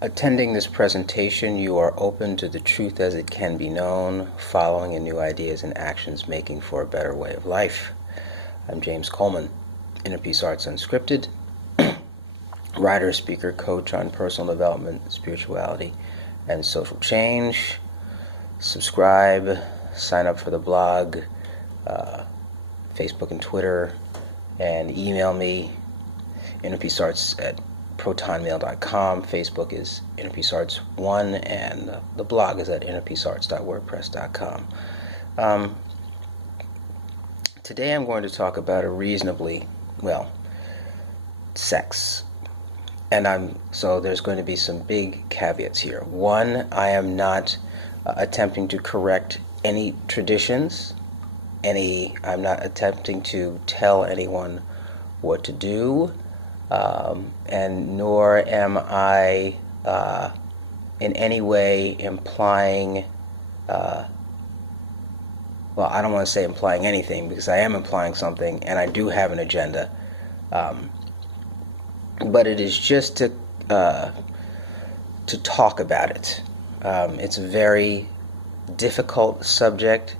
Attending this presentation, you are open to the truth as it can be known, following in new ideas and actions, making for a better way of life. I'm James Coleman, Inner Peace Arts Unscripted, writer, speaker, coach on personal development, spirituality, and social change. Subscribe, sign up for the blog, Facebook and Twitter, and email me, innerpeacearts@protonmail.com. Facebook is innerpeacearts1, and the blog is at innerpeacearts.wordpress.com. Today I'm going to talk about sex. And so there's going to be some big caveats here. One, I am not attempting to correct any traditions. I'm not attempting to tell anyone what to do. And nor am I in any way implying, I don't want to say implying anything, because I am implying something, and I do have an agenda. But it is just to talk about it. It's a very difficult subject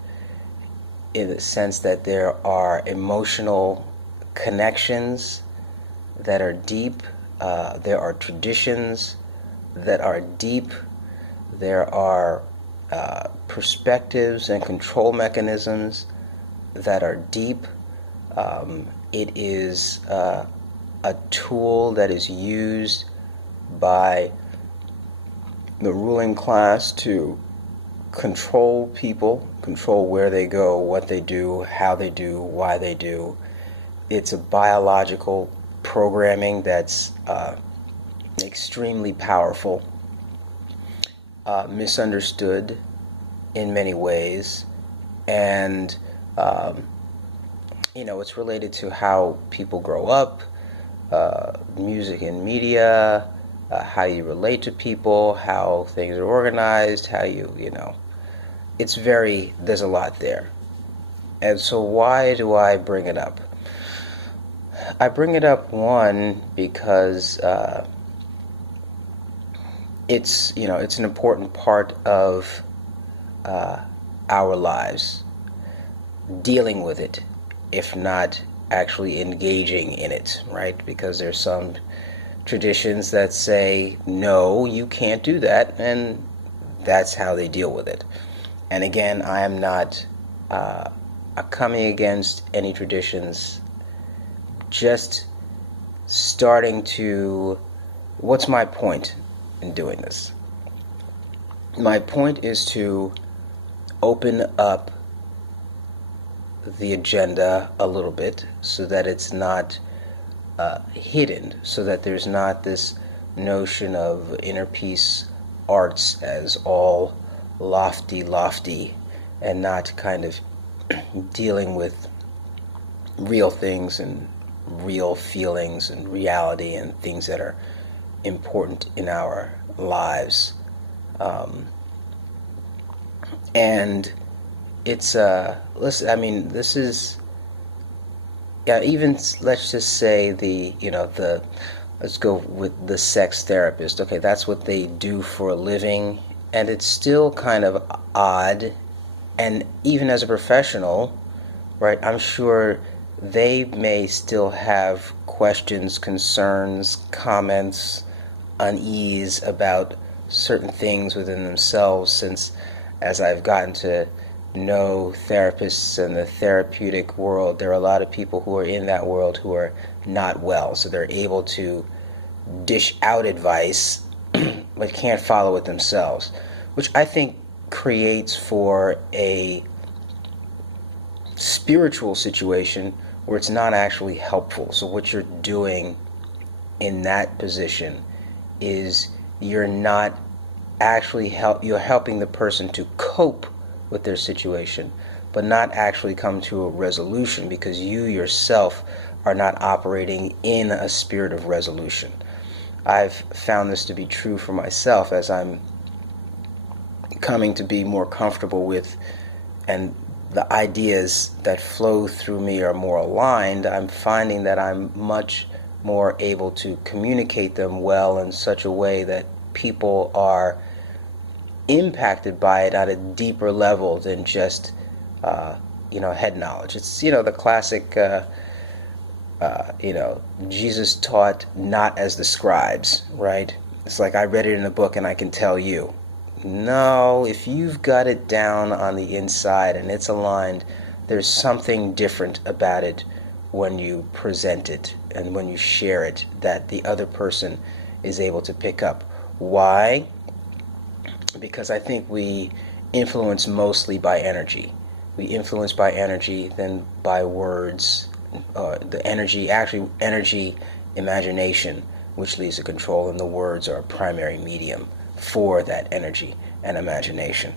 in the sense that there are emotional connections that are deep, there are traditions that are deep, there are perspectives and control mechanisms that are deep. It is a tool that is used by the ruling class to control people, control where they go, what they do, how they do, why they do. It's a biological programming that's extremely powerful, misunderstood in many ways, and it's related to how people grow up, music and media, how you relate to people, how things are organized, how there's a lot there. And so why do I bring it up? I bring it up, one, because it's an important part of our lives, dealing with it, if not actually engaging in it, right? Because there's some traditions that say, no, you can't do that, and that's how they deal with it. And again, I am not coming against any traditions, just starting to, what's my point in doing this? My point is to open up the agenda a little bit so that it's not hidden, so that there's not this notion of inner peace arts as all lofty, and not kind of dealing with real things and real feelings and reality and things that are important in our lives. And it's this is, even let's just say let's go with the sex therapist. Okay, that's what they do for a living, and it's still kind of odd. And even as a professional, right, I'm sure they may still have questions, concerns, comments, unease about certain things within themselves, since as I've gotten to know therapists and the therapeutic world, there are a lot of people who are in that world who are not well, so they're able to dish out advice but can't follow it themselves, which I think creates for a spiritual situation where it's not actually helpful. So what you're doing in that position is you're not actually you're helping the person to cope with their situation, but not actually come to a resolution, because you yourself are not operating in a spirit of resolution. I've found this to be true for myself as I'm coming to be more comfortable with, and the ideas that flow through me are more aligned. I'm finding that I'm much more able to communicate them well in such a way that people are impacted by it at a deeper level than just head knowledge. It's the classic Jesus taught not as the scribes, right? It's like, I read it in a book and I can tell you. No, if you've got it down on the inside and it's aligned, there's something different about it when you present it and when you share it that the other person is able to pick up. Why? Because I think we influence mostly by energy. We influence by energy than by words. The energy, imagination, which leads to control, and the words are a primary medium for that energy and imagination.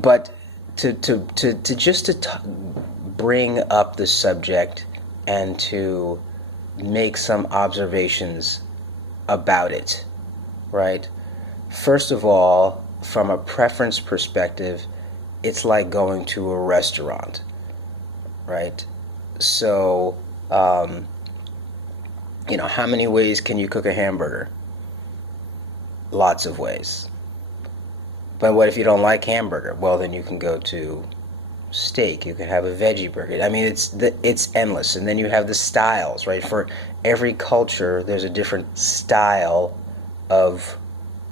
But to bring up the subject and to make some observations about it, right? First of all, from a preference perspective, it's like going to a restaurant, right? So, how many ways can you cook a hamburger? Lots of ways. But what if you don't like hamburger? Well, then you can go to steak. You can have a veggie burger. I mean, it's endless. And then you have the styles, right? For every culture, there's a different style of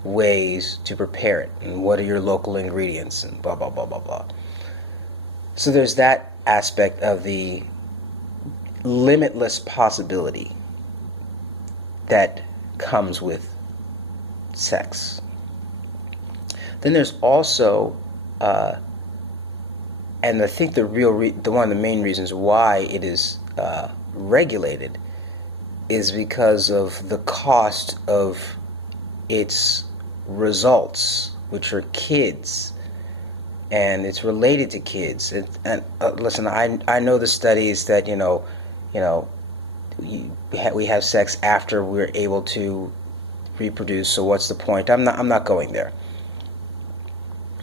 ways to prepare it. And what are your local ingredients? And blah, blah, blah, blah, blah. So there's that aspect of the limitless possibility that comes with sex. Then there's also, and I think one of the main reasons why it is regulated is because of the cost of its results, which are kids, and it's related to kids. Listen, I know the studies that we have sex after we're able to reproduce. So what's the point? I'm not going there.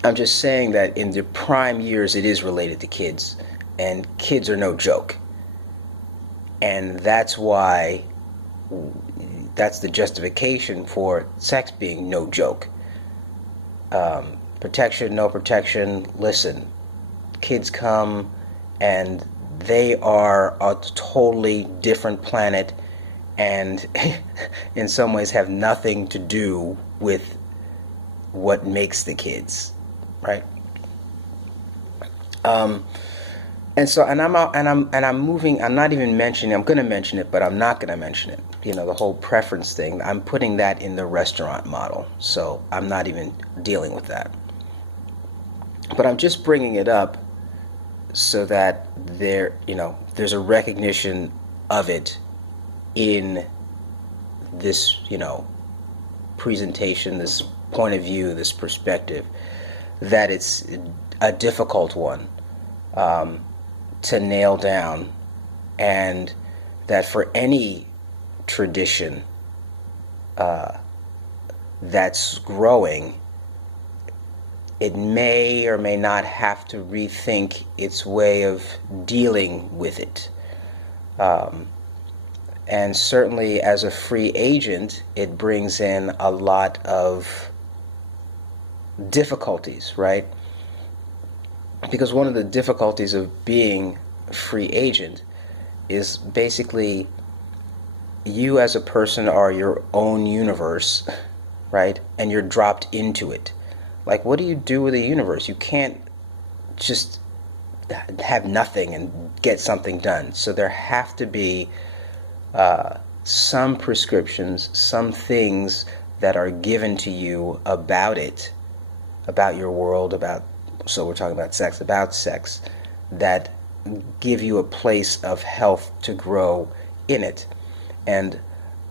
I'm just saying that in the prime years, it is related to kids, and kids are no joke. And that's why, that's the justification for sex being no joke. Protection, no protection. Listen, kids come and they are a totally different planet, and in some ways have nothing to do with what makes the kids. Right. I'm moving. I'm not even mentioning. I'm going to mention it, but I'm not going to mention it. The whole preference thing. I'm putting that in the restaurant model, so I'm not even dealing with that. But I'm just bringing it up so that there's a recognition of it in this, presentation, this point of view, this perspective, that it's a difficult one to nail down, and that for any tradition that's growing, it may or may not have to rethink its way of dealing with it. And certainly as a free agent, it brings in a lot of difficulties, right? Because one of the difficulties of being a free agent is basically you as a person are your own universe, right? And you're dropped into it. Like, what do you do with a universe? You can't just have nothing and get something done. So there have to be some prescriptions, some things that are given to you about it, about your world, so we're talking about sex, that give you a place of health to grow in it. And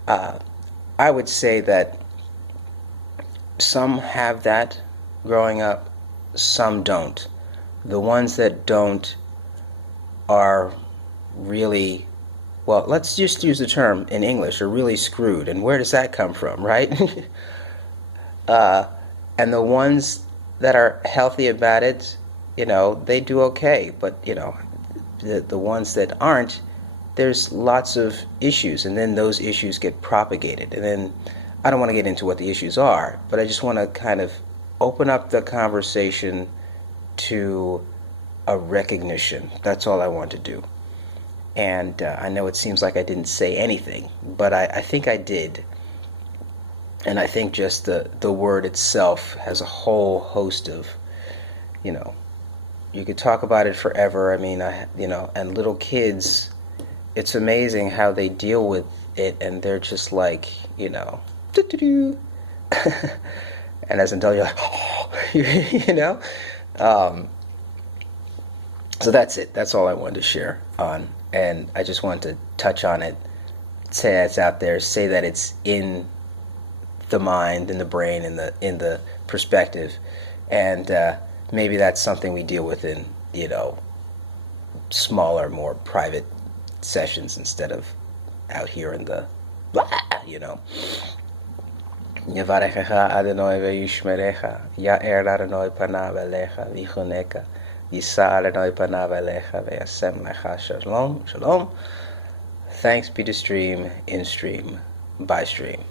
I would say that some have that growing up, some don't. The ones that don't are really, well, let's just use the term in English, are really screwed. And where does that come from, right? And the ones that are healthy about it, they do okay. But, the ones that aren't, there's lots of issues, and then those issues get propagated. And then I don't want to get into what the issues are, but I just want to kind of open up the conversation to a recognition. That's all I want to do. And I know it seems like I didn't say anything, but I think I did. And I think just the word itself has a whole host of, you could talk about it forever. I mean, and little kids, it's amazing how they deal with it, and they're just like, doo-doo-doo. And as until you're like, so that's it. That's all I wanted to share on, and I just wanted to touch on it, say that it's out there, say that it's in the mind, in the brain, in the perspective, and maybe that's something we deal with in smaller, more private sessions instead of out here in the Yevarechecha Adonai ve'yishmerecha, Ya'er Adonai panav elecha v'yichuneka, Yisa Adonai panav elecha ve'yasem lecha shalom, shalom. Thanks be to stream, in stream, by stream.